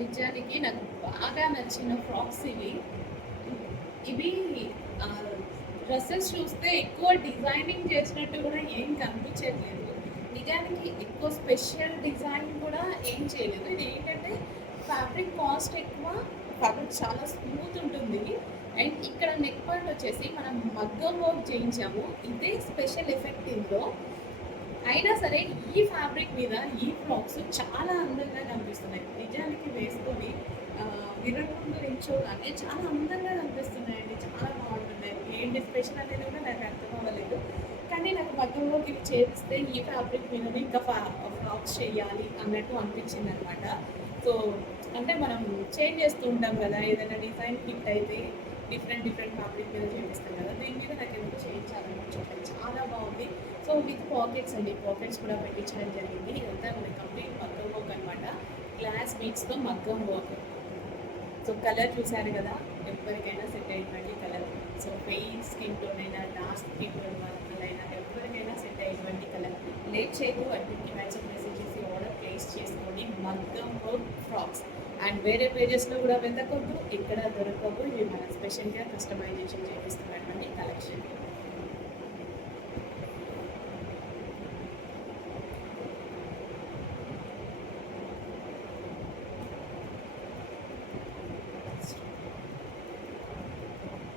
నిజానికి నాకు బాగా నచ్చిన ఫ్రాక్స్ ఇవి. ఇవి డ్రెస్సెస్ చూస్తే ఎక్కువ డిజైనింగ్ చేసినట్టు కూడా ఏం కనిపించట్లేదు. నిజానికి ఎక్కువ స్పెషల్ డిజైన్ కూడా ఏం చేయలేదు. ఇది ఏంటంటే ఫ్యాబ్రిక్ కాస్ట్ ఎక్కువ, ఫ్యాబ్రిక్ చాలా స్మూత్ ఉంటుంది. అండ్ ఇక్కడ నెక్ పార్ట్ వచ్చేసి మనం మగ్గం వర్క్ చేయించాము. ఇదే స్పెషల్ ఎఫెక్ట్ ఇందులో. అయినా సరే ఈ ఫ్యాబ్రిక్ మీద ఈ ఫ్రాక్స్ చాలా అందంగా కనిపిస్తున్నాయి. నిజానికి వేసుకొని మిర్రర్ ముందు నిల్చోగానే చాలా అందంగా కనిపిస్తున్నాయండి. చాలా బాగుంటున్నాయి. ఏంటి స్పెషల్ అనేది కూడా నాకు అర్థం అవ్వలేదు. కానీ నాకు మగ్గంలోకి ఇవి చేస్తే ఈ ఫ్యాబ్రిక్ మీద ఇంకా ఫ్రాక్స్ చేయాలి అన్నట్టు అనిపించింది అనమాట. సో అంటే మనం చేంజ్ చేస్తూ ఉంటాం కదా, ఏదైనా డిజైన్ ఫిట్ అయితే డిఫరెంట్ ఫ్యాబ్రిక్ మీద చేపిస్తాం కదా, దీని మీద నాకు ఎందుకు చేయించాలనిపించట్లేదు. చాలా బాగుంది. సో విత్ పాకెట్స్ అండి, పాకెట్స్ కూడా పెట్టించడం జరిగింది. ఇదంతా మనకి కంప్లీట్ మగ్గం వర్క్ అనమాట. గ్లాస్ బీట్స్తో మగ్గం వర్క్. సో కలర్ చూసారు కదా, ఎవరికైనా సెట్ అయ్యేటువంటి colour. So pain skin tone అయినా, డార్క్ స్కిన్ టోన్ వాళ్ళైనా ఎవరికైనా సెట్ అయ్యేటువంటి కలర్. లేట్ చేయదు, అడ్మిట్కి వాట్సాప్ మెసేజ్ చేసి ఆర్డర్ ప్లేస్ చేసుకొని మగ్గం వర్క్ ఫ్రాక్స్. అండ్ వేరే పేజెస్లో కూడా వెతకొద్దు, ఎక్కడ దొరకవు. ఇవి మనం స్పెషల్గా కస్టమైజేషన్ చేపిస్తున్నటువంటి కలెక్షన్.